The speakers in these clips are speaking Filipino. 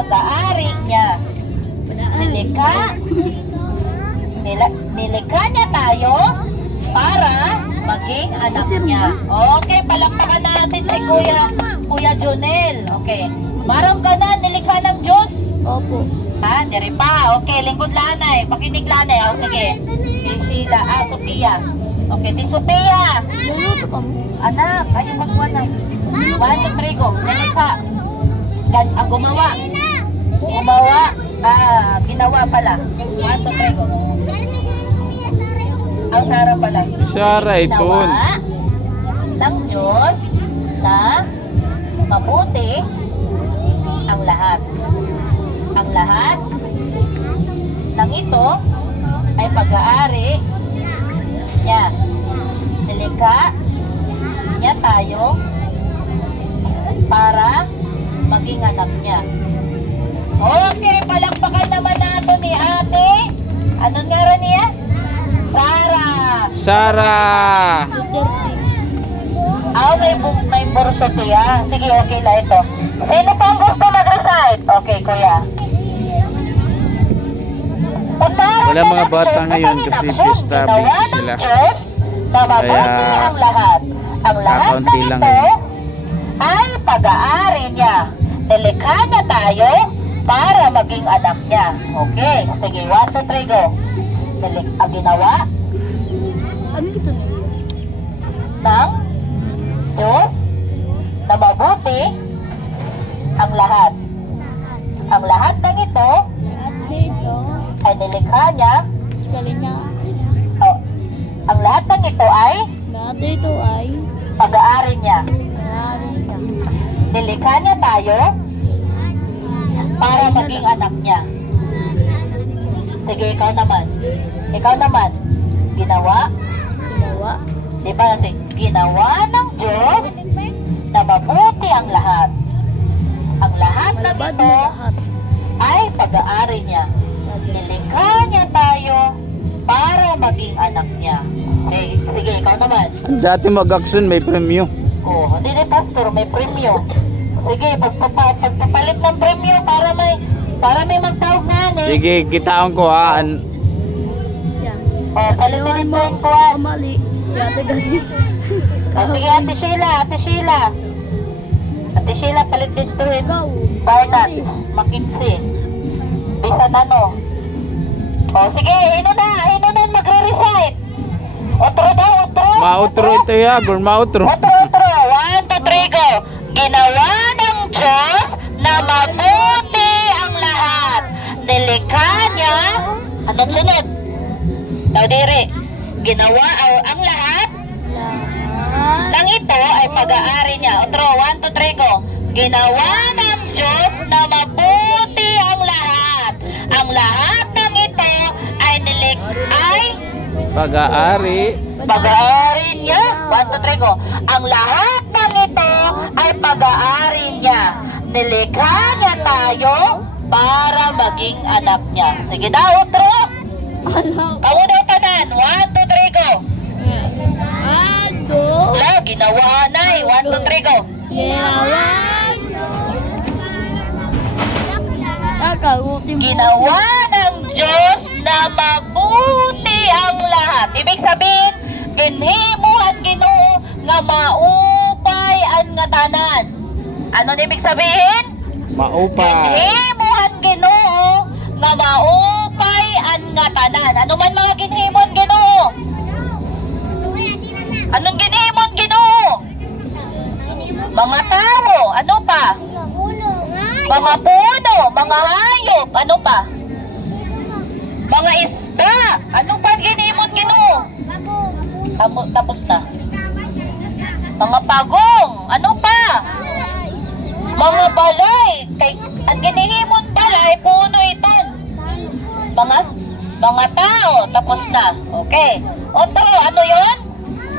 pag-aari niya. Nilikha niya tayo para maging anak niya. Okay, palakpakan natin si Kuya Jonel. Okay. Marang ka na, nilikha ng Diyos? Opo. Ha? Diri pa. Okay, lingkod lanay. Pakinig lanay. O, sige. Si Sheila. Sophia. Okay, di Sophia. Luluto ka mo. Anak, kayo magkuha ng 1, 2, 3, go. Nilikha. Ang gumawa. Ginawa pala. 1, 2, 3, go. Ang Sarah pala. Sarah ito. Ginawa ng Diyos na mabuti ang lahat. Ang lahat ng ito ay pag-aari niya. Nilikha niya tayo para maging anak niya. Okay, palakpakan naman nato ni ate. Anong nga niya? Sarah. Sarah. May bursoti ha. Sige, okay lang ito. Sino pa ang gusto mag-recite? Okay, kuya. Wala mga bata ngayon kasi fiesta, busy sila. Na mabuti ang lahat. Ang lahat ng kakaunti lang ito ay pag-aari niya. Nilikha niya tayo para maging anak niya. Okay, sige, 1, 2, 3, go. Ginawa Ano ito? ng Diyos na mabuti ang lahat. Ang lahat ng ito At dito, ay nilikha niya. galing niya. Ang lahat ng ito ay Lahat dito ay pag-aari niya. marami niya. Nilikha niya tayo para maging anak niya. Sige, ikaw naman. Ikaw naman. Ginawa. Ginawa. Di ba kasi ginawa ng Diyos na mabuti ang lahat. Ang lahat ng Malabad ito na lahat. ay pag-aari niya. Nilikha niya tayo para maging anak niya. Sige, ikaw naman. Dati mag-action may premyo. Oh, hindi ni pastor, may premyo. Sige, pagpapalit ng premyo para may magtawag na eh. Sige, kitaon ko ha. Yan. Oh, palitin ito yung kuwan. Mali. Dati gani. Oh, sige, Ate Sheila. Ate Sheila, palit din ito rin. Ikaw. Barnats, McKinsey. Bisan ano. Oh, sige, hino na magre-recite. Otro daw, otro. Mautro ito ya, burn mautro. Otro. 1, 2, 3, go. Ginawa ng Diyos na mabuti ang lahat. Nilikha niya. Anong sunod? Dire. Ginawa ang lahat Lahat. ng ito ay pag-aari niya. Otro, 1, 2, 3, go. Ginawa ng Diyos na mabuti ang lahat. Ang lahat ng ito ay Pag-aari. pag-aari niya. 1, 2, 3, go. Ang lahat ng ito ay pag-aari niya. Nilikha niya tayo para maging anak niya. Sige daw, otro. Alam. Kamu daw tanan. 1, 2, 3, go. Ado. Wala, ginawa na eh. 1, 2, 3, go. Ginawa. Kakagutin mo. Ginawa ng Diyos na mabuti ang lahat. Ibig sabihin, ginhimuhan Ginoo nga maupay ang nga tanan. Ano ibig sabihin? Maupay. Ginhimuhan Ginoo nga maupay ang nga tanan. Ano man mga ginhimon Ginoo? Anong ginhimon Ginoo? Mga tao. Ano pa? Mga puno, mga hayop, ano pa? Mga isda, ano pa ginimon Ginoo? Tapos na. Mga pagong, ano pa? Mga balay, kay ang ginihimon balay, puno ito. Mga tao, tapos na. Okay. Otro, ano yon?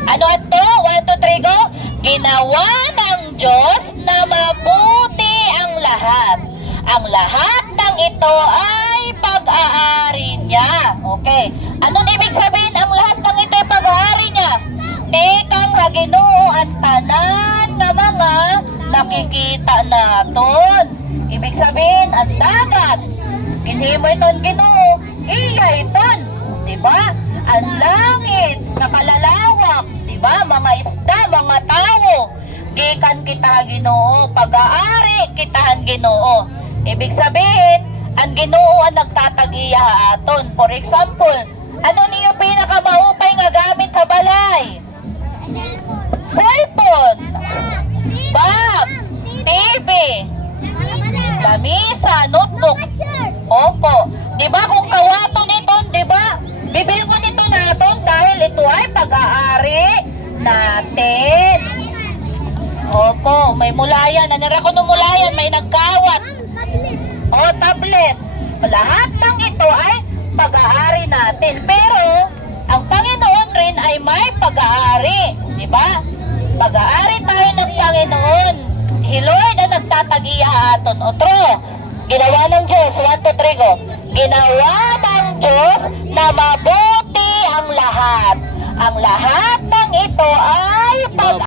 Ano ito? 1, 2, 3, go. Ginawa ng Diyos na mabuti ang lahat. Ang lahat ng ito ay pag-aari niya. Okay. Anong ibig sabihin ang lahat ng ito ay pag-aari niya? Tikang nga Ginoo ang tanan na mga nakikita naton. Ibig sabihin, ang dagat. Ginhimo iton Ginoo, iya iton. Diba? Ang langit, nakalalawak. Diba? Mga isda, mga tao. Gikan kita Ginoo, pag-aari kitahan Ginoo. Ibig sabihin, ang Ginoo ang nagtatag-iya aton. For example, ano niyo pinakamaupay nga gamit sa balay? Cellphone, bag, TV, lamisa, notebook. Opo. Di ba kung kawato nito, di ba? Bibili mo nito natin dahil ito ay pag-aari natin. Opo, may mulayan. Nanira ko ng mulayan, may nagkawat. O, tablet. Lahat ng ito ay pag-aari natin. Pero, ang Panginoon rin ay may pag-aari. Di ba? Pag-aari tayo ng Panginoon. Si Lord ang nagtatagiya aton. Otro, ginawa ng Diyos. 1, 2, 3, go. Ginawa ng Diyos na mabuti ang lahat. Ang lahat ng ito ay